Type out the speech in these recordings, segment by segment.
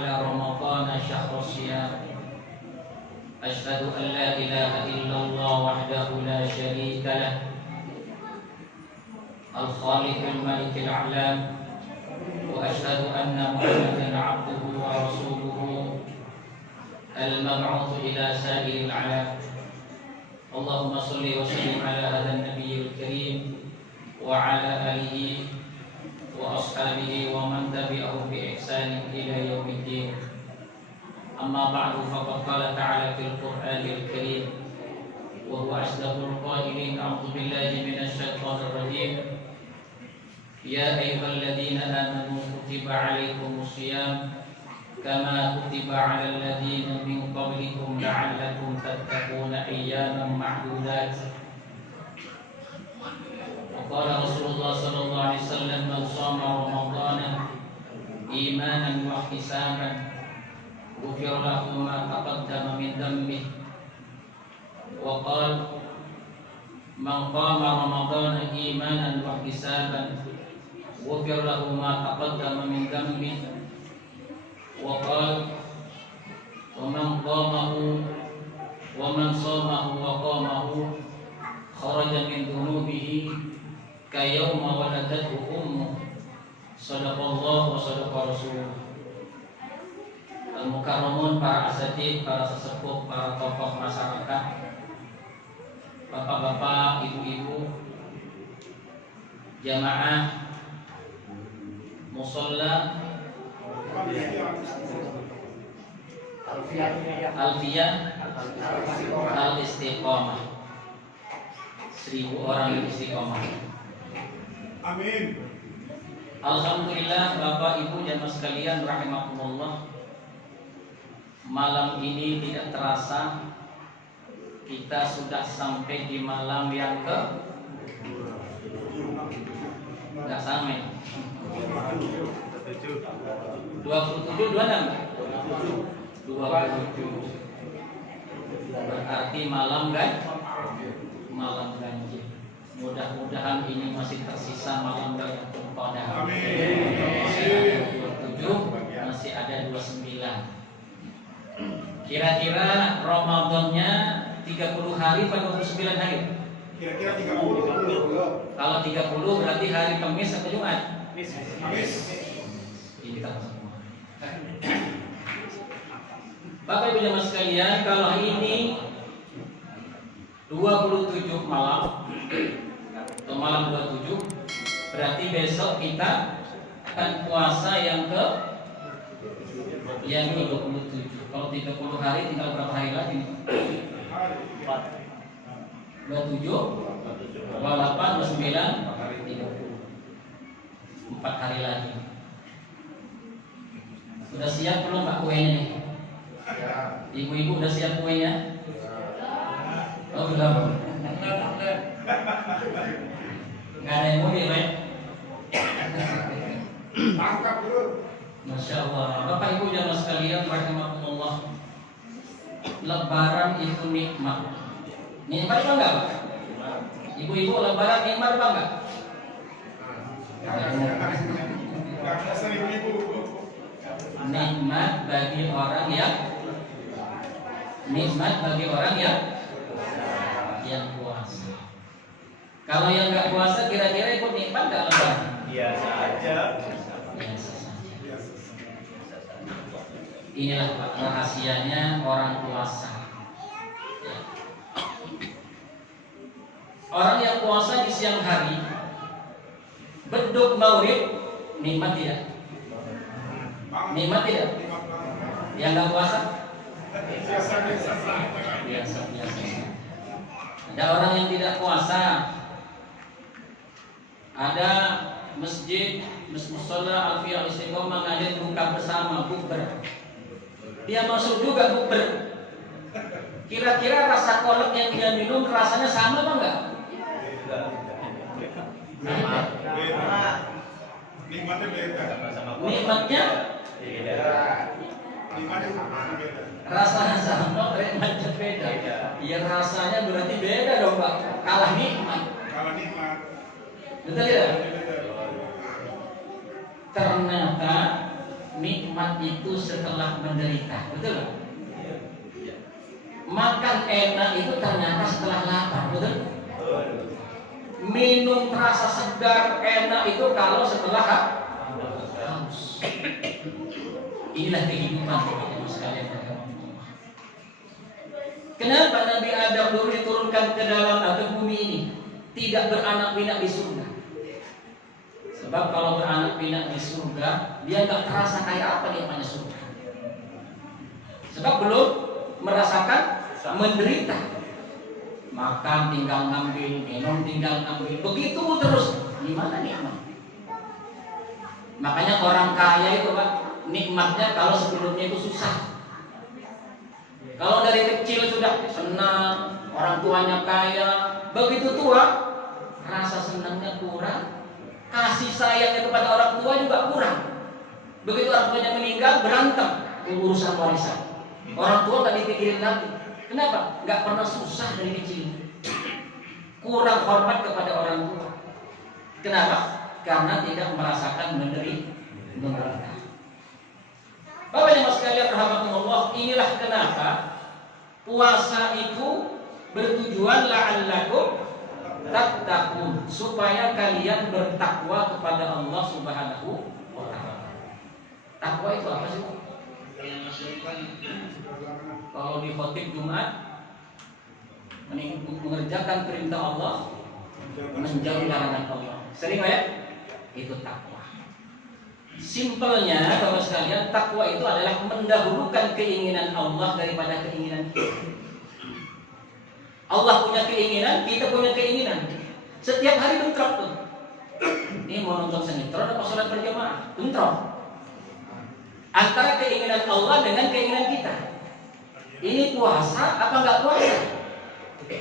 جعل رمضان شهر الصيام أشهد أن لا إله إلا الله وحده لا شريك له الخالق الملك الأعلام وأشهد أن محمدا عبده ورسوله المبعوث إلى سائر العالم اللهم صل وسلم على هذا النبي الكريم وعلى آله وأصحابه ومن تبعه بإحسان إلى يوم الدين أما بعد فقد قال تعالى في القرآن الكريم وهو أصدق القائلين أعوذ بالله من الشيطان الرجيم يا أيها الذين آمنوا كتب عليكم الصيام كما كتب على الذين من قبلكم لعلكم تتقون أياما معدودات وقال رسول الله صلى الله عليه وسلم من صام رمضان إيمانا واحتسابا غفر له ما تقدم من ذنبه وقال من قام رمضان إيمانا واحتسابا غفر له ما تقدم من ذنبه وقال ومن قامه ومن صامه وقامه خرج من ذنوبه كيوم ولدته أمه صدق الله وصدق رسوله. Al-Mukarramun, para asatid, para sesepuh, para tokoh masyarakat, bapak-bapak, ibu-ibu, jamaah musalla Alfiyah Al-Istiqomah, 1000 orang istiqomah. Amin. Alhamdulillah, bapak ibu jamaah sekalian rahimakumullah, malam ini tidak terasa kita sudah sampai di malam yang ke enggak sampai 27 26 berarti malam ganjil. Mudah-mudahan ini masih tersisa malam Lailatul Qadar. Masih ada 27, masih ada 29. Kira-kira Ramadannya 30 hari atau 29 hari? Kira-kira 30. Kalau 30 berarti hari Kamis atau Jumat? Kamis. Ini kita semua. Bapak Ibu jemaah sekalian, kalau ini 27 malam atau malam 27, berarti besok kita akan puasa yang 27. Kalau 30 hari tinggal berapa hari lagi? 27, 28, 29, 30. 4 hari lagi. Sudah siap belum Pak kuenya? Ibu-ibu udah siap kuenya? Oh belum. Nggak ada yang mudik, Pak? Tangkap dulu. Masya Allah. Bapak Ibu jamaah sekalian rahimakumullah, Lebaran itu nikmat. Nikmat apa enggak, Pak? Ibu-ibu, Lebaran nikmat apa enggak? Enggak sering ibu. Nikmat bagi orang yang puasa. Kalau yang enggak puasa kira-kira ikut nikmat enggak Lebaran? Biasa aja. Biasa saja. Inilah Pak rahasianya orang puasa. Ya. Orang yang puasa di siang hari beduk maulid nikmat tidak? Nikmat tidak? Yang nggak puasa? Biasa. Ada orang yang tidak puasa. Ada masjid, mushola Alfiyah Al-Istiqomah ngadain buka bersama, bukber. Dia masuk juga bukber. Kira-kira rasa kolak yang dia minum rasanya sama apa enggak? Beda. Nikmatnya beda. Nikmatnya Nikmatnya beda. rasanya sama, nikmatnya beda. Ya rasanya berarti beda dong Pak. Kalah nikmat. Kalau nikmat. Betul ya? Beda. Ternyata nikmat nikmat itu setelah menderita, betul nggak? Makan enak itu ternyata setelah lapar, betul? Minum terasa segar enak itu kalau setelah haus. Inilah kehidupan sekalian. Kenapa Nabi Adam dulu diturunkan ke dalam bumi ini tidak beranak pinak di surga? Sebab kalau beranak pinak di surga, dia nggak terasa kayak apa nikmatnya surga. Sebab belum merasakan menderita. Makan tinggal ngambil, minum tinggal ngambil, begitu terus. Gimana nikmat? Makanya orang kaya itu Pak, nikmatnya kalau sebelumnya itu susah. Kalau dari kecil sudah senang, orang tuanya kaya, begitu tua rasa senangnya kurang, kasih sayangnya kepada orang tua juga kurang. Begitu orang tuanya meninggal, berantem urusan warisan. Orang tua nggak dipikirin lagi. Kenapa? Nggak pernah susah dari kecil. Kurang hormat kepada orang tua. Kenapa? Karena tidak merasakan menderita. Bapak Ibu sekalian rahmatullah, inilah kenapa puasa itu bertujuan la'allakum tattaqun, supaya kalian bertakwa kepada Allah Subhanahu wa taala. Takwa itu apa sih? Kalau di khotib Jumat mengerjakan perintah Allah, menjauhi larangan Allah. Sering ya? Itu takwa. Simpelnya, Bapak sekalian, takwa itu adalah mendahulukan keinginan Allah daripada keinginan kita. Allah punya keinginan, kita punya keinginan. Setiap hari bentrok tuh. Ini mau nonton sinetron apa sholat berjamaah? Bentrok. Antara keinginan Allah dengan keinginan kita. Ini puasa apa enggak puasa?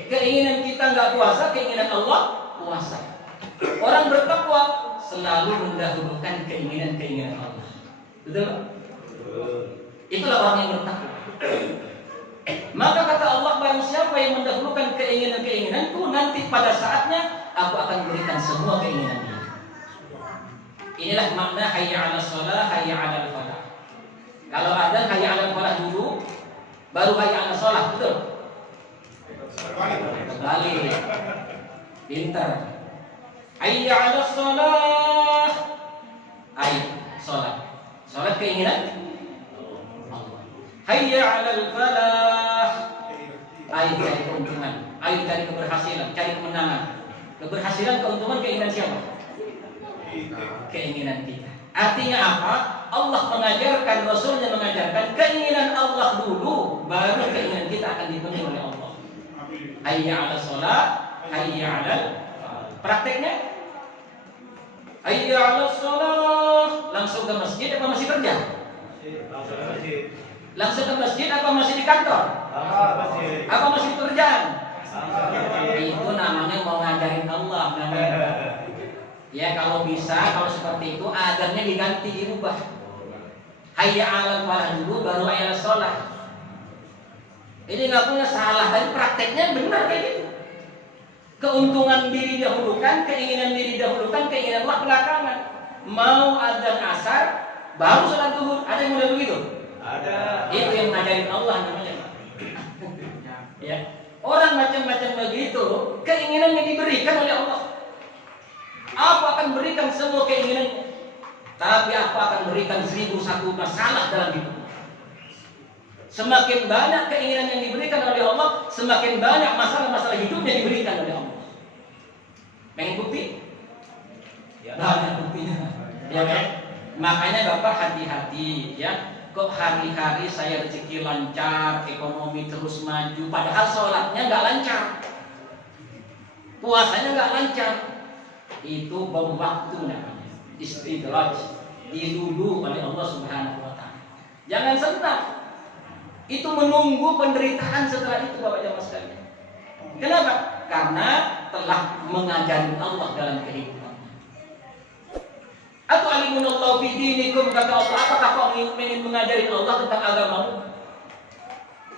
Keinginan kita enggak puasa, keinginan Allah puasa. Orang bertakwa selalu mendahulukan keinginan-keinginan Allah. Betul? Itulah orang yang bertakwa. Maka kata Allah, barang siapa yang mendahulukan keinginan-keinginanku, nanti pada saatnya aku akan berikan semua keinginannya. Inilah makna hayya 'alas shalah, hayya 'alal falah. Kalau ada hayya 'alal falah dulu, baru hayya 'alas shalah, betul? Kembali. Pintar. Hayya 'alas shalah. Ayo, salat. Salat keinginan Allah. Hayya 'alal falah. Ayo cari keuntungan, ayo cari keberhasilan, cari kemenangan. Keberhasilan, keuntungan, keinginan siapa? Keinginan kita. Artinya apa? Allah mengajarkan, Rasulnya mengajarkan keinginan Allah dulu, baru keinginan kita akan dipenuhi oleh Allah. Hayya 'alas shalah, hayya 'alal falah. Prakteknya hayya 'alas shalah, langsung ke masjid apa masih kerja? Langsung ke masjid. Langsung ke masjid apa masih di kantor? Apa masih pekerjaan? Itu namanya mau ngajarin Allah namanya. Ya kalau bisa, kalau seperti itu adabnya diganti, dirubah. Hayya 'alal falah dulu, baru hayya 'alas shalah. Ini nggak punya salah, tapi prakteknya benar kayak gitu. Keuntungan diri dahulukan, keinginan diri dahulukan, keinginan Allah belakangan. Mau adzan asar, baru sholat zuhur. Ada yang mulai begitu? Ada. Itu yang ngajarin Allah namanya. Ya. Orang macam-macam begitu, keinginannya diberikan oleh Allah. Aku akan berikan semua keinginannya, tapi aku akan berikan 1001 masalah dalam hidup. Semakin banyak keinginan yang diberikan oleh Allah, semakin banyak masalah-masalah hidup yang diberikan oleh Allah. Pengen bukti? Ya. Banyak buktinya. Ya kan? Makanya Bapak hati-hati ya. Kok hari-hari saya rezeki lancar, ekonomi terus maju, padahal sholatnya nggak lancar, puasanya nggak lancar. Itu bom waktu namanya, istidraj, dilulu oleh Allah Subhanahu wa taala. Jangan senang. Itu menunggu penderitaan setelah itu, Bapak Jamaah sekalian. Kenapa? Karena telah mengajari Allah dalam kehidupan. Atau alimunallahu fi dinikum, kata Allah, apakah kau ingin mengajari Allah tentang agamamu?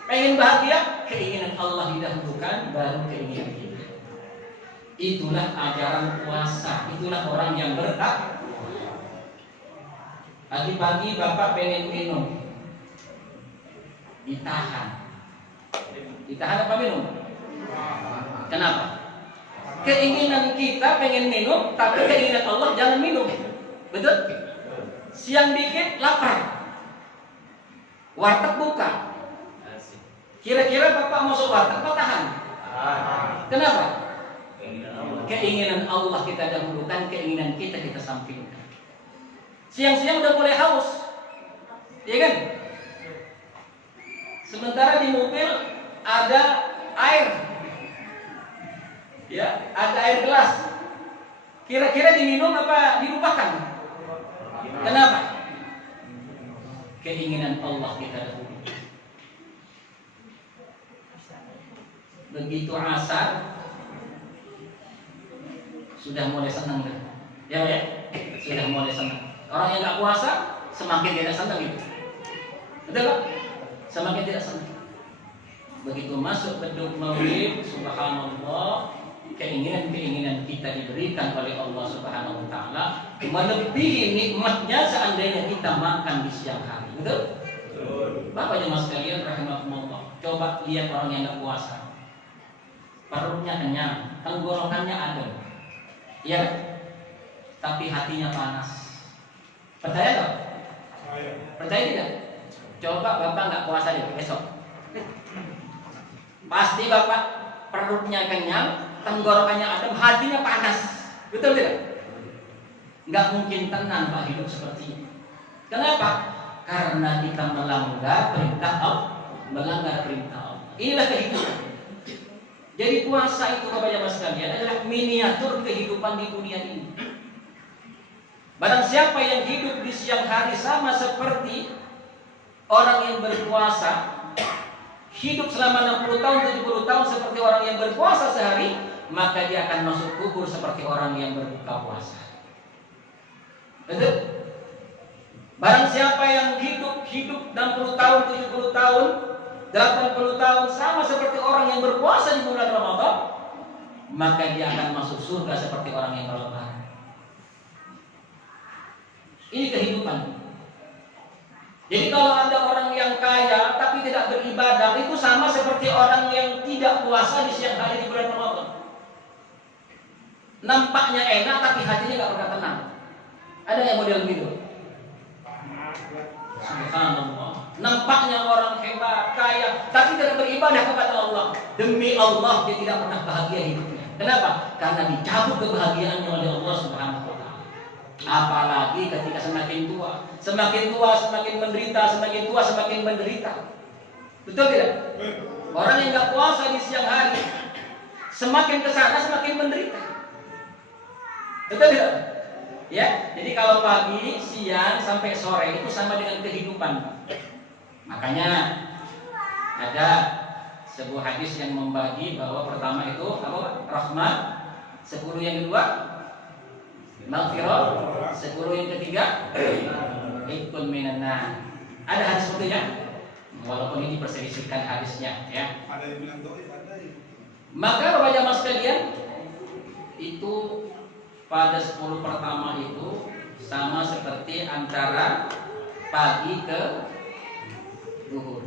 Pengen bahagia? Keinginan Allah didahulukan, baru keinginan kita. Itulah ajaran puasa, itulah orang yang bertakwa. Pagi-pagi bapak pengen minum, ditahan. Ditahan apa minum? Kenapa? Keinginan kita pengen minum, tapi keinginan Allah jangan minum. Betul? Siang dikit lapar, warteg buka. Kira-kira bapak masuk warteg apa tahan? Kenapa? Keinginan Allah kita dahulukan, keinginan kita sampingkan. Siang-siang udah mulai haus, ya kan? Sementara di mobil ada air, ya, ada air gelas. Kira-kira diminum apa dilupakan? Kenapa? Keinginan Allah kita dahulu. Begitu asar sudah mulai senang kan? Ya, sudah mulai senang. Orang yang nggak puasa semakin tidak senang itu. Betul kan? Semakin tidak senang. Begitu masuk beduk maulid, subhanallah, keinginan-keinginan kita diberikan oleh Allah Subhanahu wa taala melebihi nikmatnya seandainya kita makan di siang hari. Betul? Bapak jemaah sekalian rahimakumullah. Coba lihat orang yang nggak puasa. Perutnya kenyang, tenggorokannya adem. Ya, tapi hatinya panas. Percaya tak? Percaya tidak? Coba bapak nggak puasa deh besok. Pasti bapak perutnya kenyang, tenggorokannya adem, hatinya panas. Betul tidak? Nggak mungkin tenang pak hidup seperti ini. Kenapa? Karena kita melanggar perintah Allah. Melanggar perintah Allah. Inilah kehidupan. Jadi puasa itu Bapak Jamaah sekalian adalah miniatur kehidupan di dunia ini. Barang siapa yang hidup di siang hari sama seperti orang yang berpuasa, hidup selama 60 tahun, 70 tahun seperti orang yang berpuasa sehari, maka dia akan masuk kubur seperti orang yang berbuka puasa. Betul? Barang siapa yang hidup 60 tahun, 70 tahun, 80 tahun sama seperti orang yang berpuasa di bulan Ramadan, maka dia akan masuk surga seperti orang yang berlebaran. Ini kehidupan. Jadi kalau ada orang yang kaya tapi tidak beribadah, itu sama seperti orang yang tidak puasa di siang hari di bulan Ramadan. Nampaknya enak tapi hatinya nggak pernah tenang. Ada yang model gitu? Subhanallah. Nampaknya orang hebat, kaya, tapi tidak beribadah kepada Allah. Demi Allah dia tidak pernah bahagia hidupnya. Kenapa? Karena dicabut kebahagiaannya oleh Allah Subhanahu wa taala. Apalagi ketika semakin tua semakin menderita, semakin tua semakin menderita. Betul tidak? Orang yang nggak puasa di siang hari semakin kesana semakin menderita. Betul tidak? Ya, jadi kalau pagi, siang sampai sore itu sama dengan kehidupan. Makanya ada sebuah hadis yang membagi bahwa pertama itu apa? Rahmat, 10 yang kedua maghfirah, 10 yang ketiga ikun minan nar. Ada hadis sepertinya, walaupun ini diperselisihkan hadisnya, ya. Ada yang bilang doib, ada yang. Maka Bapak jamaah sekalian, itu pada 10 pertama itu sama seperti antara pagi ke zuhur.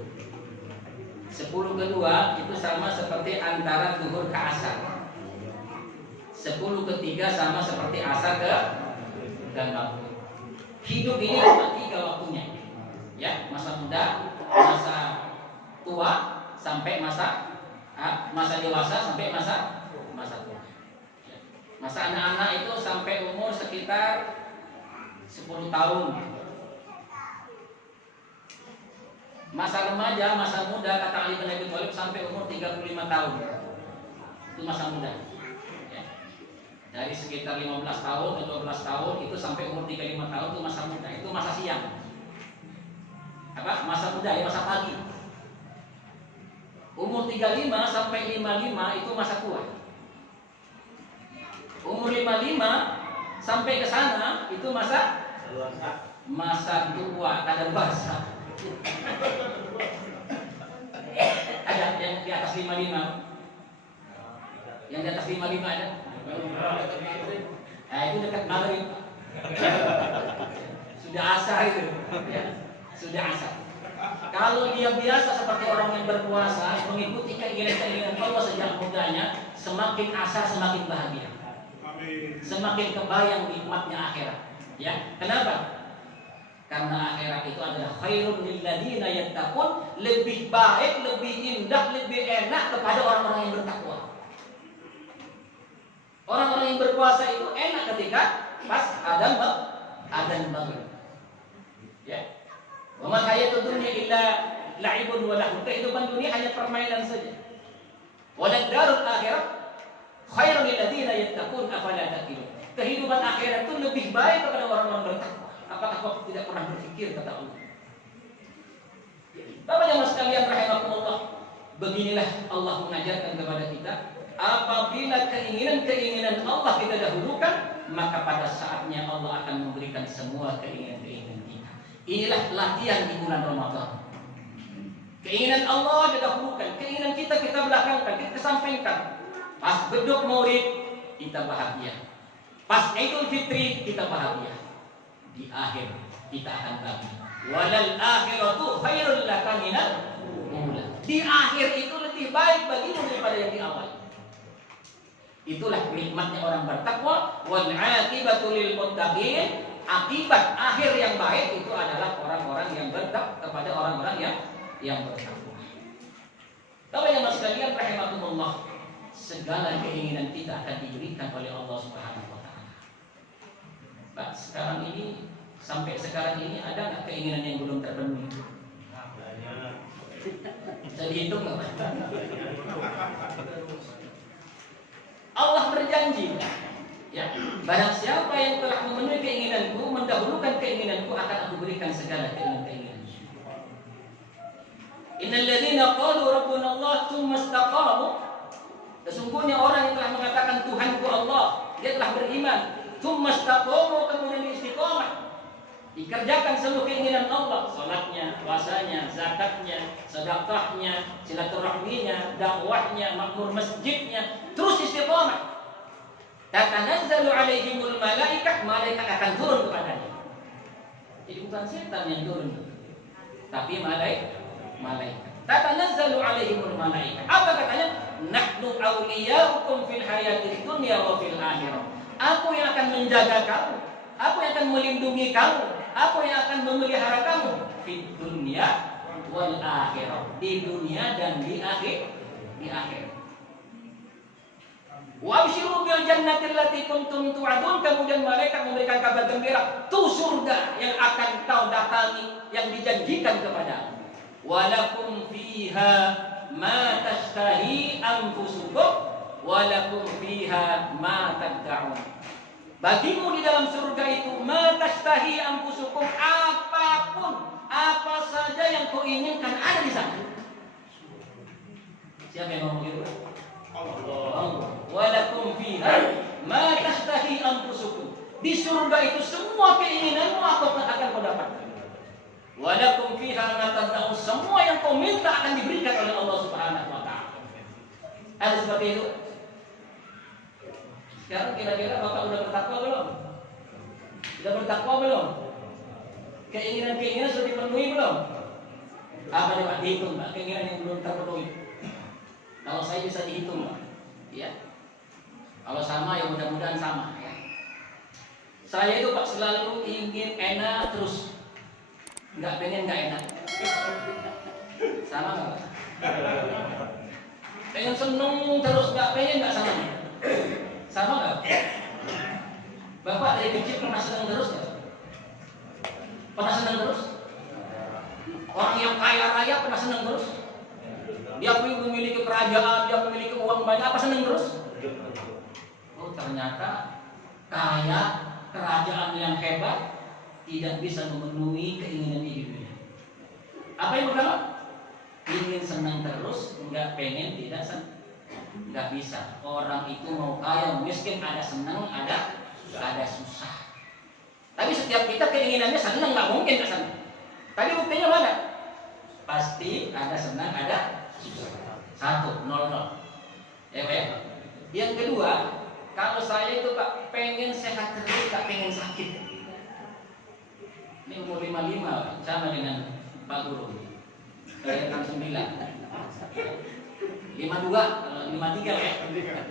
10 kedua itu sama seperti antara zuhur ke asar. 10 ketiga sama seperti asar ke maghrib. Hidup ini cuma 3 waktunya. Ya, masa muda, masa tua, sampai masa dewasa, sampai masa tua. Masa anak-anak itu sampai umur sekitar 10 tahun. Masa remaja, masa muda kata Ali bin Abi Thalib sampai umur 35 tahun. Itu masa muda. Ya. Dari sekitar 15 tahun ke 12 tahun itu sampai umur 35 tahun itu masa muda. Itu masa siang. Apa? Masa muda ya, masa pagi. Umur 35 sampai 55 itu masa tua. Umur 55 sampai ke sana itu masa tua, kada dewasa. Ada yang di atas 55. Yang di atas 55 ada? Nah, itu dekat maghrib. sudah asar itu, ya, sudah asar. Kalau dia biasa seperti orang yang berpuasa, mengikuti keinginan-keinginan Allah sejak mudanya, semakin asar semakin bahagia, semakin kebayang nikmatnya akhirat. Ya, kenapa? Karena akhirat itu adalah khairun lil ladzina yattaqun, lebih baik, lebih indah, lebih enak kepada orang-orang yang bertakwa. Orang-orang yang berpuasa itu enak ketika pas adzan maghrib. Ya. Wa ma hayatud dunya illa la'ibun wa lahu. Kehidupan dunia hanya permainan saja. Wa darul akhirah khairun lil ladzina yattaqun afala taqilun. Kehidupan akhirat itu lebih baik kepada orang-orang bertakwa. Apakah kau tidak pernah berpikir, kata Allah? Bapak jamaah sekalian rahimakumullah, beginilah Allah mengajarkan kepada kita, apabila keinginan-keinginan Allah kita dahulukan, maka pada saatnya Allah akan memberikan semua keinginan-keinginan kita. Inilah latihan di bulan Ramadan. Keinginan Allah didahulukan, keinginan kita belakangkan, kita kesampingkan. Pas beduk Maulid kita bahagia, pas Idul Fitri kita bahagia. Di akhir kita akan bagi. Walal akhiratu khairul laka minal ula. Di akhir itu lebih baik bagimu daripada yang di awal. Itulah nikmatnya orang bertakwa. Wal aqibatu lil muttaqin. Akibat akhir yang baik itu adalah orang-orang yang bertakwa, kepada orang-orang yang bertakwa. Bapak yang sekalian rahimakumullah, segala keinginan kita akan diberikan oleh Allah Subhanahu wa taala. Pak, sekarang ini, sampai sekarang ini ada nggak keinginan yang belum terpenuhi? Bisa dihitung nggak, Pak? Allah berjanji, ya, barang siapa yang telah memenuhi keinginanku, mendahulukan keinginanku, akan aku berikan segala keinginan-keinginan. Innal ladzina qalu rabbuna Allah tsumma istaqamu. Sesungguhnya orang yang telah mengatakan Tuhanku Allah, dia telah beriman. Tsumastaqamu, kemudian istiqomah, dikerjakan seluruh keinginan Allah, salatnya, puasanya, zakatnya, sedekahnya, silaturahminya, dakwahnya, makmur masjidnya, terus istiqomah. Tatanazzalu alaihimul malaikah, malaikat akan turun kepadanya. Jadi bukan setan yang turun, tapi malaikat. Tatanazzalu alaihimul malaikah. Apa katanya? Nahnu awliyaukum fil hayatid dunya wa fil akhirah. Aku yang akan menjaga kamu, aku yang akan melindungi kamu, aku yang akan memelihara kamu di dunia wal akhirah, di dunia dan di akhir. Wa abshiru bil jannati allati kuntum tu'adun. Kemudian malaikat memberikan kabar gembira, itu surga yang akan kau datangi, yang dijanjikan kepadamu. Walakum fiha ma tashtahi anfusukum walakum fiha ma tad'un. Bagimu di dalam surga itu ma tashtahi anfusukum, apapun, apa saja yang kau inginkan ada di sana. Siapa yang ngomong itu? Allah. Walakum fiha ma tashtahi anfusukum. Di surga itu semua keinginanmu akan kau dapatkan. Walakum fiha ma tad'un, semua yang kau minta akan diberikan oleh Allah Subhanahu wa taala. Ada seperti itu? Sekarang kira-kira Bapak sudah bertakwa belum? Sudah bertakwa belum? Keinginan-keinginan sudah dipenuhi belum? Apa coba dihitung, Pak? Keinginan yang belum terpenuhi. Kalau saya bisa dihitung, Pak. Ya. Kalau sama ya mudah-mudahan sama, ya. Saya itu Pak selalu ingin enak terus. Enggak pengen enggak enak. Sama enggak, Pak? Pengen seneng terus, enggak pengen enggak sama. Sama nggak? Bapak dari kecil pernah senang terus nggak? Pernah senang terus? Orang yang kaya raya pernah senang terus? Dia memiliki kerajaan, dia memiliki uang banyak, apa senang terus? Oh, ternyata kaya, kerajaan yang hebat tidak bisa memenuhi keinginan hidupnya. Apa yang pertama? Ingin senang terus, nggak pengen tidak senang. Nggak bisa. Orang itu mau kaya, miskin, ada senang, ada susah. Tapi setiap kita keinginannya senang, nggak mungkin nggak senang. Tapi buktinya mana? Pasti ada senang, ada susah. 1, 0. Ya, Pak ya. Yang kedua, kalau saya itu Pak pengen sehat terus, nggak pengen sakit. Ini Ini umur 55 sama dengan Pak Guru. Saya 69. 52, kalau 53 ya.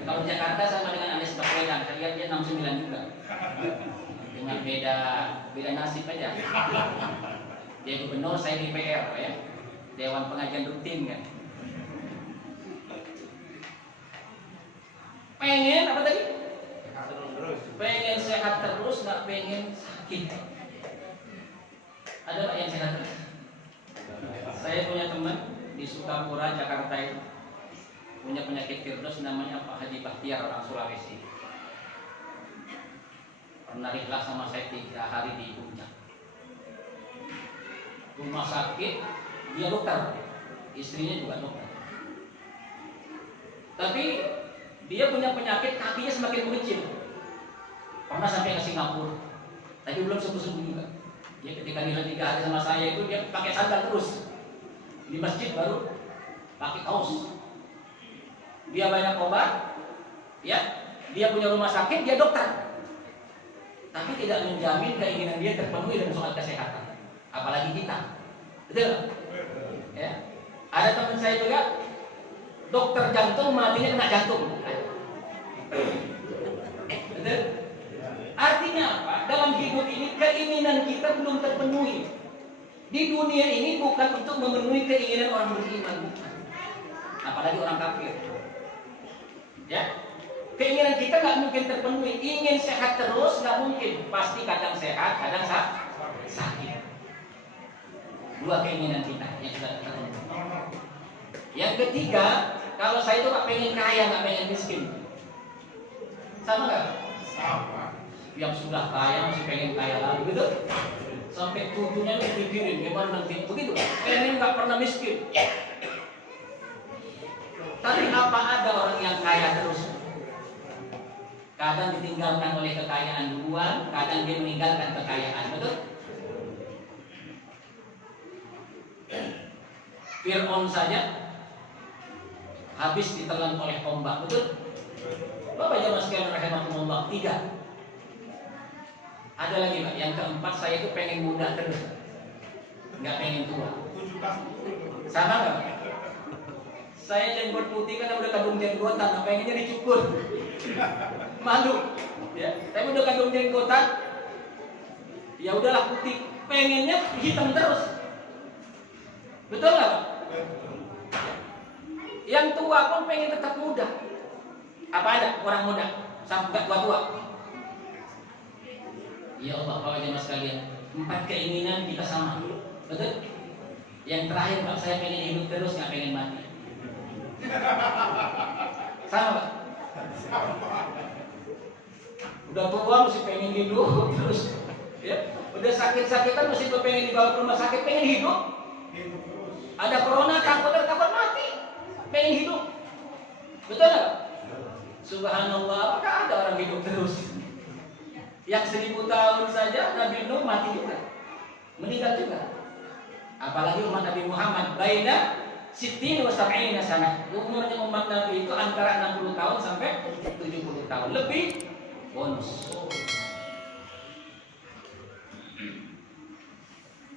Kalau Jakarta sama dengan Anies Baswedan, saya lihat dia 69 juga. Dengan beda nasib aja. Dia gubernur, saya DPR ya. Dewan Pengajian Rutin kan. Pengen apa tadi? Pengen sehat terus, nggak pengen sakit. Ada nggak yang sehat terus? Saya punya teman di Sukapura, Jakarta itu punya penyakit virus namanya Pak Haji Bahtiar, orang Sulawesi. Pernah ikhlas sama saya 3 hari di Puncak. Rumah sakit, dia dokter, istrinya juga dokter. Tapi dia punya penyakit kakinya semakin mengecil. Pernah sampai ke Singapura, tapi belum sembuh-sembuh juga. Ya, ketika dia 3 hari sama saya itu dia pakai sandal terus. Di masjid baru pakai kaos. Dia banyak obat, ya. Dia punya rumah sakit, dia dokter. Tapi tidak menjamin keinginan dia terpenuhi dalam soal kesehatan. Apalagi kita. Betul? Ya. Ada teman saya juga dokter jantung, matinya kena jantung. Betul? Artinya apa? Dalam hidup ini keinginan kita belum terpenuhi. Di dunia ini bukan untuk memenuhi keinginan orang beriman, bukan. Apalagi orang kafir. Ya, keinginan kita nggak mungkin terpenuhi. Ingin sehat terus nggak mungkin. Pasti kadang sehat, kadang sakit. 2 keinginan kita yang sudah terpenuhi. Yang ketiga, kalau saya itu nggak pengen kaya, nggak pengen miskin. Sama nggak? Sama. Yang sudah kaya masih pengen kaya lagi, gitu. Sampai tubuhnya dipikirin gimana nanti begitu. Pengen nggak pernah miskin. Tapi apa ada orang yang kaya terus? Kadang ditinggalkan oleh kekayaan duluan, kadang dia meninggalkan kekayaan, betul? Fir'aun saja habis ditelan oleh ombak, betul? Bapak jamaah sekalian rahimahumullah, 3. Ada lagi Pak, yang keempat saya itu pengen muda terus, nggak pengen tua. Sama nggak? Saya jenggot putih kan udah kandung jenggotan, pengennya dicukur, malu. Ya, saya udah kandung jenggotan, ya udahlah putih, pengennya hitam terus, betul nggak Pak? Yang tua pun pengen tetap muda. Apa ada orang muda sampai nggak tua-tua? Ya Allah, Bapak jemaah sekalian, 4 keinginan kita sama, betul? Yang terakhir Pak, saya pengen hidup terus, nggak pengen mati. Sama Pak? Udah tua masih pengen hidup terus, ya? Udah sakit-sakitan masih pengen dibawa ke rumah sakit, pengen hidup. Ada corona takut mati, pengen hidup, betul nggak? Subhanallah, apakah ada orang hidup terus? Yang 1000 tahun saja Nabi Nuh mati juga, meninggal juga. Apalagi umat Nabi Muhammad, baina sittin wa sab'ina sanah. Umurnya umat Nabi itu antara 60 tahun sampai 70 tahun. Lebih bonus.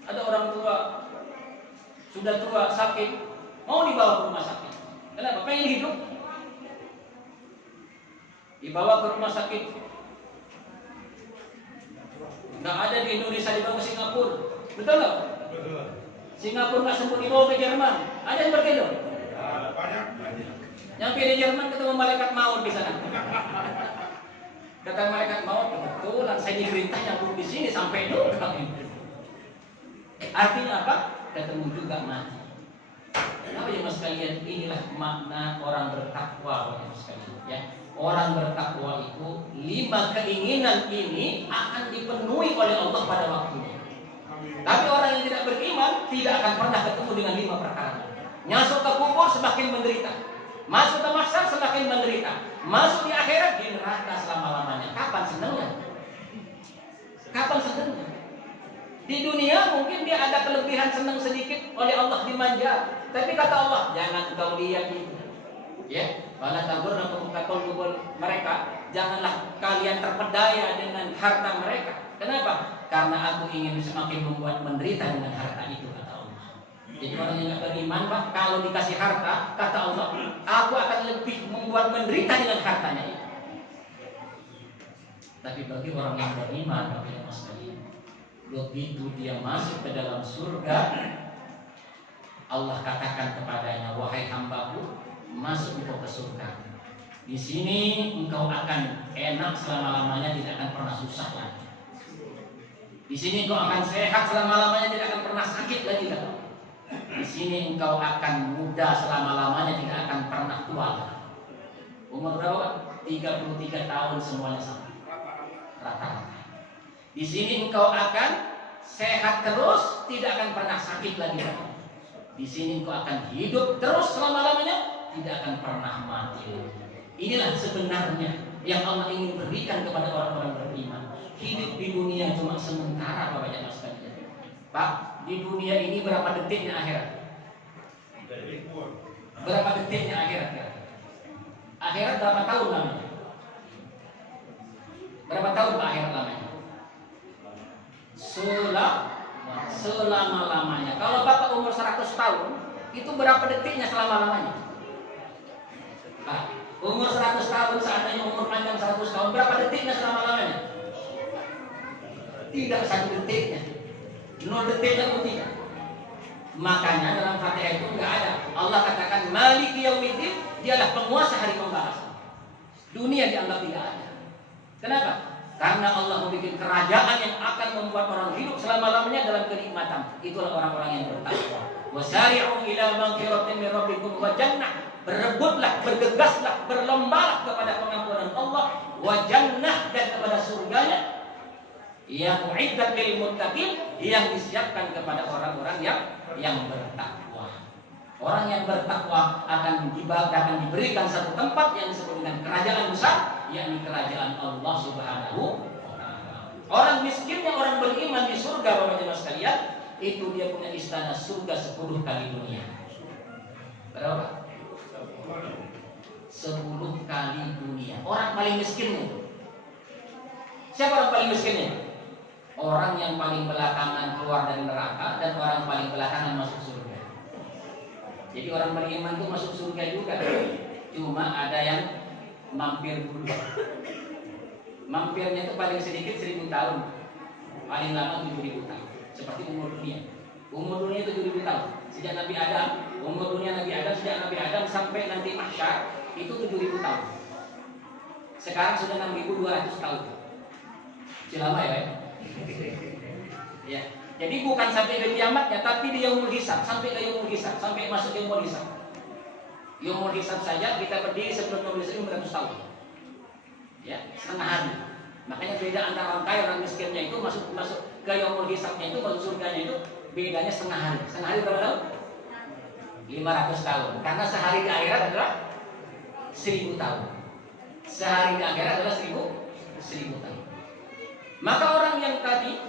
Ada orang tua, sudah tua, sakit, mau dibawa ke rumah sakit. Kenapa? Pengen hidup. Dibawa ke rumah sakit. Nggak ada di Indonesia, dibawa ke Singapura. Betul nggak? Betul. Singapura nggak sempat dibawa ke Jerman. Ada yang pergi dong? Banyak. Nyampe di Jerman ketemu malaikat maut di sana. Kata malaikat maut, kebetulan saya diperintah nyambung di sini sampai juga. Artinya apa? Ketemu juga mati. Kenapa ya mas sekalian? Inilah makna orang bertakwa, mas sekalian. Ya. Orang bertakwa itu 5 keinginan ini akan dipenuhi oleh Allah pada waktunya. Tapi orang yang tidak beriman tidak akan pernah ketemu dengan 5 perkara. Nyasuk ke kubur semakin menderita, masuk ke mahsyar semakin menderita, masuk di akhirat di neraka selama-lamanya. Kapan senangnya? Kapan senangnya? Di dunia mungkin dia ada kelebihan, senang sedikit, oleh Allah dimanja. Tapi kata Allah, jangan kau lihat itu. Ya, wala taburna qulubul mereka, janganlah kalian terpedaya dengan harta mereka. Kenapa? Karena aku ingin semakin membuat menderita dengan harta itu, kata Allah. Jadi orang yang tidak beriman, Pak, kalau dikasih harta, kata Allah, aku akan lebih membuat menderita dengan hartanya itu. Tapi bagi orang yang beriman, Bapak Ibu sekalian, begitu dia masuk ke dalam surga, Allah katakan kepadanya, wahai hambaku, masuk engkau ke surga. Di sini engkau akan enak selama-lamanya, tidak akan pernah susah lagi. Di sini engkau akan sehat selama-lamanya, tidak akan pernah sakit lagi. Di sini engkau akan muda selama-lamanya, tidak akan pernah tua. Umur berapa? 33 tahun semuanya sama. Rata-rata. Di sini engkau akan sehat terus, tidak akan pernah sakit lagi. Di sini engkau akan hidup terus selama-lamanya, tidak akan pernah mati. Inilah sebenarnya yang Allah ingin berikan kepada orang-orang beriman. Hidup di dunia cuma sementara, Bapak Ibu sekalian. Pak, di dunia ini berapa detiknya akhirat? Berapa detiknya akhirat? Akhirat berapa tahun lamanya? Berapa tahun Pak akhirat lamanya? Selama-lamanya. Kalau Bapak umur 100 tahun, itu berapa detiknya selama-lamanya? Pak, umur 100 tahun, seandainya umur panjang 100 tahun, berapa detiknya selama-lamanya? Tidak 1 detiknya, 0 detiknya pun tidak. Makanya dalam Fatihah itu enggak ada. Allah katakan Maliki Yaumiddin, dialah penguasa hari pembalasan. Dunia dianggap tidak ada. Kenapa? Karena Allah membuat kerajaan yang akan membuat orang hidup selama-lamanya dalam kenikmatan. Itulah orang-orang yang bertakwa. Wasari'u ila maghfiratin min rabbikum wa jannah. Berebutlah, bergegaslah, berlombalah kepada pengampunan Allah, wa jannah, dan kepada surganya yang uiddat lil muttaqin, yang disiapkan kepada orang-orang yang bertakwa. Orang yang bertakwa akan diberikan satu tempat yang disebut dengan kerajaan besar, yakni kerajaan Allah Subhanahu wa taala. Orang miskinnya orang beriman di surga, Bapak Ibu sekalian, itu dia punya istana surga 10 kali dunia. Berapa? 10 kali dunia. Orang paling miskinnya. Siapa orang paling miskinnya? Orang yang paling belakangan keluar dari neraka dan orang paling belakangan masuk surga. Jadi orang beriman itu masuk surga juga. Cuma ada yang mampir dulu. Mampirnya itu paling sedikit 1000 tahun, paling lama 7000 tahun. Seperti umur dunia. Umur dunia 7000 tahun. Sejak Nabi Adam, umur dunia Nabi Adam, sejak Nabi Adam sampai nanti mahsyar itu 7000 tahun. Sekarang sudah 6200 tahun. Masih lama ya? Ya. Jadi bukan sampai ke kiamatnya, tapi di yaumul hisab, sampai ke yaumul hisab, sampai masuk yaumul hisab. Yaumul hisab saja kita berdiri sebelum yaumul hisab 500 tahun. Ya, setengah hari. Makanya beda antara orang kaya dan miskinnya itu masuk ke yaumul hisabnya itu, masuk surganya itu bedanya setengah hari. Setengah hari berapa tahun? 500 tahun. Karena sehari di akhirat adalah 1000 tahun. Sehari di akhirat adalah 1000 tahun. Maka orang yang tadi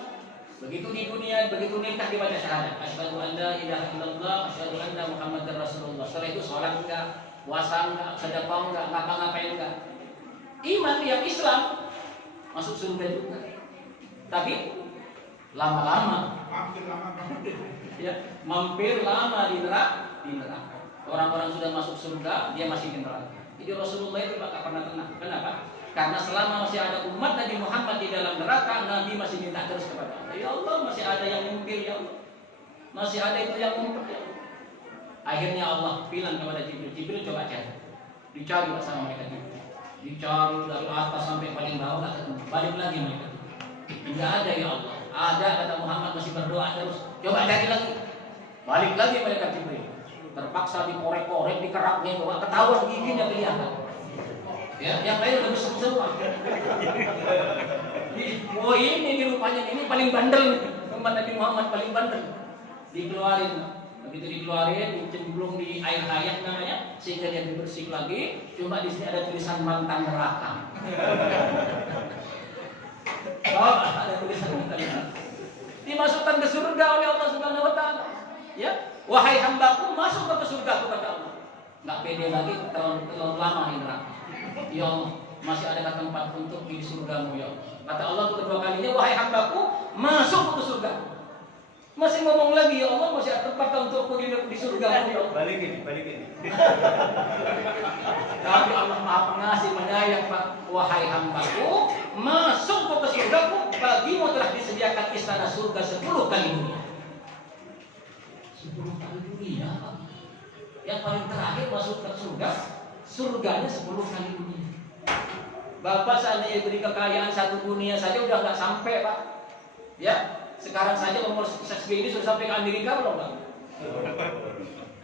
begitu di dunia, begitu nikah dibaca syahadat, asyhadu an la ilaha illallah, asyhadu anna Muhammadar Rasulullah. Setelah itu sholat enggak, puasa enggak, sedekah enggak, ngapa-ngapain enggak. Iman yang Islam masuk surga juga. Tapi lama-lama ya, mampir lama di neraka. Orang-orang sudah masuk surga, dia masih di neraka. Jadi Rasulullah itu tak pernah tenang. Kenapa? Karena selama masih ada umat Nabi Muhammad di dalam neraka, Nabi masih minta terus kepada Allah. Ya Allah, masih ada yang mumpir ya Allah. Masih ada itu yang mumpir ya Allah. Akhirnya Allah bilang kepada Jibril, Jibril coba cari. Dicari sama mereka Jibril. Dicari dari atas sampai paling bawah, tak ketemu. Balik lagi mereka. Tidak ada ya Allah. Ada, kata Muhammad masih berdoa terus. Coba cari lagi. Balik lagi mereka Jibril. Terpaksa dikorek-korek, dikeraknya, ketahuan giginya kelihatan. Ya, yang lain udah besar semua. Oh ini rupanya ini paling bandel, umat Nabi Muhammad paling bandel. Dikeluarin, begitu dikeluarin, dicemplung di air hayat namanya, sehingga dia dibersih lagi. Cuma di sini ada tulisan mantan neraka. Oh, ada tulisan mantan neraka. Dimasukkan ke surga oleh Allah Subhanahu Wa Taala. Ya, wahai hambaku, masuk ke surga kepada Allah. Nggak pede lagi terlalu lama di neraka. Ya Allah, masih adakah tempat untuk di surgamu ya Allah. Kata Allah untuk kedua kalinya, wahai hambaku, masuk ke surga. Masih ngomong lagi, ya Allah, masih ada tempat untukku di surgamu ya Allah. Balikin. Tapi Allah Maha Pengasih menyayang, Pak. Wahai hambaku, masuk ke surgaku, bagimu telah disediakan istana surga 10 kali dunia. 10 kali dunia, Pak. Yang paling terakhir masuk ke surga, surganya 10 kali dunia. Bapak seandainya beri kekayaan 1 dunia saja udah nggak sampai, Pak. Ya, sekarang saja umur sukses ini sudah sampai ke Amerika belum, Pak?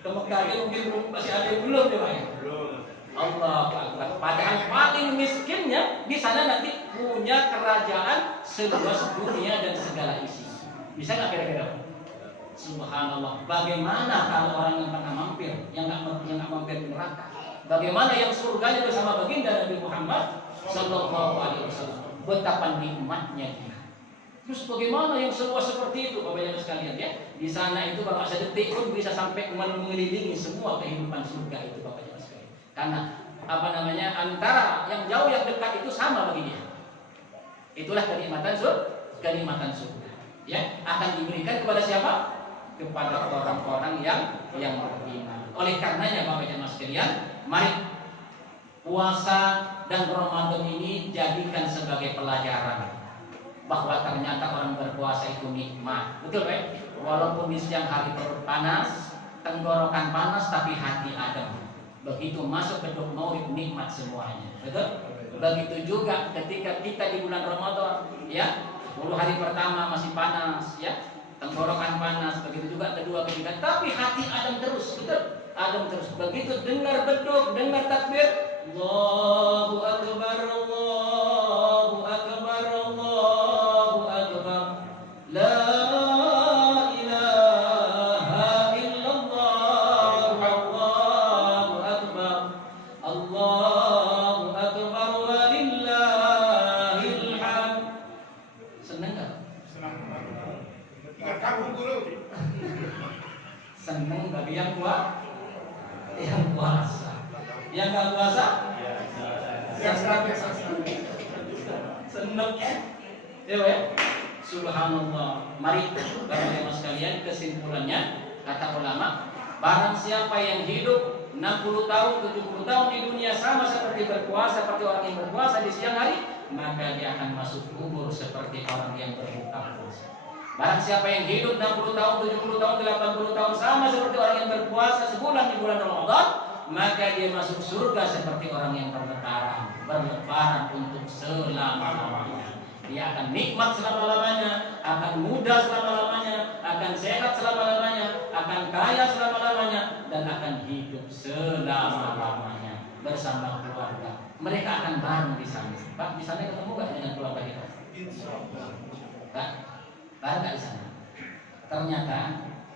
Ke Mekah aja mungkin masih ada yang belum ya, Pak. Allah Akbar. Padahal paling miskinnya di sana nanti punya kerajaan seluas dunia dan segala isi. Bisa nggak kira-kira? Subhanallah. Bagaimana kalau orang yang pernah mampir, yang nggak mampir di neraka? Bagaimana yang surganya bersama baginda Nabi Muhammad Sallallahu Alaihi Wasallam? Betapa nikmatnya dia. Terus bagaimana yang seluas seperti itu, Bapak Ibu sekalian ya? Di sana itu Bapak sedetik pun bisa sampai mengelilingi semua kehidupan surga itu, Bapak Ibu sekalian. Karena antara yang jauh yang dekat itu sama bagi dia. Itulah kenikmatan surga. Ya, akan diberikan kepada siapa? Kepada orang-orang yang beriman. Oleh karenanya Bapak Ibu sekalian, mari puasa dan Ramadan ini jadikan sebagai pelajaran bahwa ternyata orang berpuasa itu nikmat. Betul, Pak? Walaupun di siang hari perut panas, tenggorokan panas, tapi hati adem. Begitu masuk beduk maulid nikmat semuanya. Betul? Begitu juga ketika kita di bulan Ramadan, ya, 10 hari pertama masih panas, ya, tenggorokan panas. Begitu juga kedua, ketiga, tapi hati adem terus. Betul? Adem terus. Begitu dengar beduk, dengar takbir, Allahu Akbar, Allahu Akbar, Allahu Akbar, la ilaha illallah, Allahu Akbar, Allahu Akbar, walillahil hamd. Senang gak? Senang. Ingat kamu guru. Senang bagi yang kuat, yang puasa. Yang nggak puasa, senang ya, ya. Subhanallah. Mari Bapak Ibu sekalian, kesimpulannya kata ulama, barang siapa yang hidup 60 tahun, 70 tahun di dunia sama seperti berpuasa, seperti orang yang berpuasa di siang hari, maka dia akan masuk kubur seperti orang yang berbuka puasa. Barang siapa yang hidup 60 tahun, 70 tahun, 80 tahun sama seperti orang yang berpuasa sebulan di bulan Ramadan, maka dia masuk surga seperti orang yang berlebaran untuk selama-lamanya. Dia akan nikmat selama-lamanya, akan muda selama-lamanya, akan sehat selama-lamanya, akan kaya selama-lamanya, dan akan hidup selama-lamanya bersama keluarga. Mereka akan bareng di sana. Pak, di sana ketemu gak dengan keluarga kita? Insyaallah. Pak, bareng gak di sana? Ternyata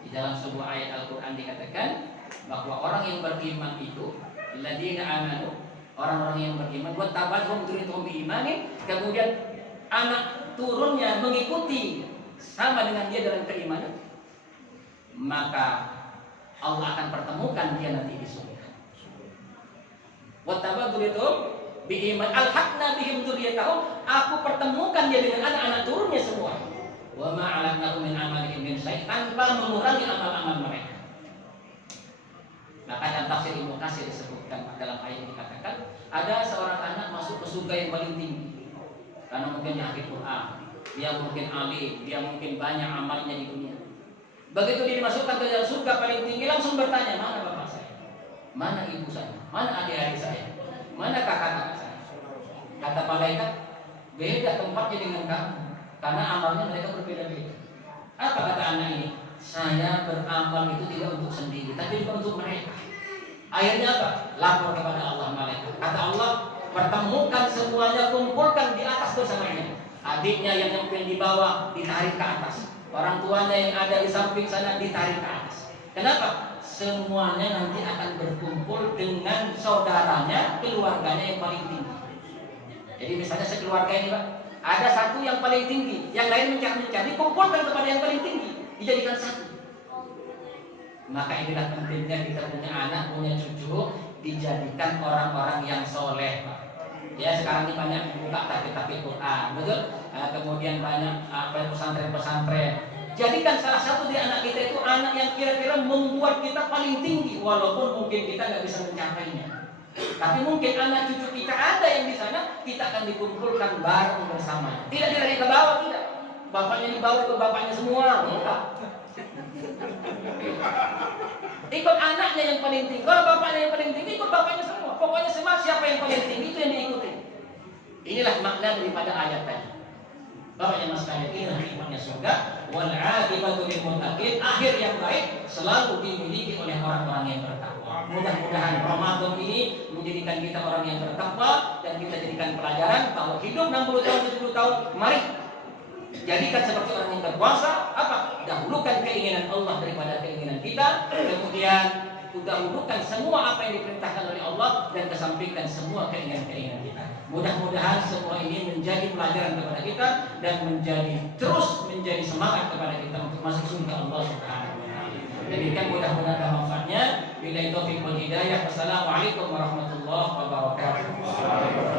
di dalam sebuah ayat Al-Quran dikatakan bahwa orang yang beriman itu alladzina amanu, orang-orang yang beriman, buat tabadhum dzurriyyatuhum biimanin, kemudian anak turunnya mengikuti sama dengan dia dalam keimanan, maka Allah akan pertemukan dia nanti di surga. Wa tabadhum biiman alhaqna bihim dzurriyyatahum, aku pertemukan dia dengan anak-anak turunnya semua. Wa ma 'alamnahu min amalihim min syai', tanpa mengurangi amal-amal mereka. Maka dalam tafsir Ibnu Katsir disebutkan dalam ayat dikatakan ada seorang anak masuk ke surga yang paling tinggi karena mungkin dia ahli Quran, dia mungkin alim, dia mungkin banyak amalnya di dunia. Begitu dia dimasukkan ke dalam surga paling tinggi, langsung bertanya, mana bapak saya, mana ibu saya, mana adik-adik saya, mana kakak-kakak saya. Kata malaikat, beda tempatnya dengan kamu karena amalnya mereka berbeda-beda. Apa kata anak ini? Saya beramal itu tidak untuk sendiri, tapi juga untuk mereka. Akhirnya apa? Lapor kepada Allah malaikat. Kata Allah, pertemukan semuanya, kumpulkan di atas bersamanya. Adiknya yang nyempil di bawah ditarik ke atas, orang tuanya yang ada di samping sana ditarik ke atas. Kenapa? Semuanya nanti akan berkumpul dengan saudaranya, keluarganya yang paling tinggi. Jadi misalnya sekeluarga ini Pak, ada satu yang paling tinggi, yang lain mencari-mencari, kumpulkan kepada yang paling tinggi, dijadikan satu. Maka inilah pentingnya kita punya anak, punya cucu, dijadikan orang-orang yang soleh, Pak. Ya sekarang ini banyak buka takbir Quran, betul? Kemudian banyak pesantren-pesantren. Jadikan salah satu di anak kita itu anak yang kira-kira membuat kita paling tinggi, walaupun mungkin kita nggak bisa mencapainya. Tapi mungkin anak cucu kita ada yang di sana, kita akan dikumpulkan bareng bersama. Tidak ditarik ke bawah, tidak. Bapaknya dibawa ke bapaknya semua, enggak. Ikut anaknya yang paling tinggi. Kalau bapaknya yang paling tinggi, ikut bapaknya semua. Pokoknya semua siapa yang paling tinggi itu yang diikuti. Inilah makna daripada ayat tadi. Bapak yang sekalian, inilah nikmatnya surga. Wal 'aqibatu lil muttaqin. Akhir yang baik selalu dimiliki oleh orang-orang yang bertakwa. Mudah-mudahan Ramadan ini menjadikan kita orang yang bertakwa dan kita jadikan pelajaran bahwa hidup 60 tahun 70 tahun, mari jadikan seperti orang yang berpuasa. Apa? Dahulukan keinginan Allah daripada keinginan kita. Kemudian dahulukan semua apa yang diperintahkan oleh Allah dan kesampingkan semua keinginan-keinginan kita. Mudah-mudahan semua ini menjadi pelajaran kepada kita dan terus menjadi semangat kepada kita untuk masuk surga Allah Subhanahu wa taala. Demikian mudah-mudahan ada manfaatnya. Billahi taufiq wal hidayah. Wassalamualaikum warahmatullahi wabarakatuh.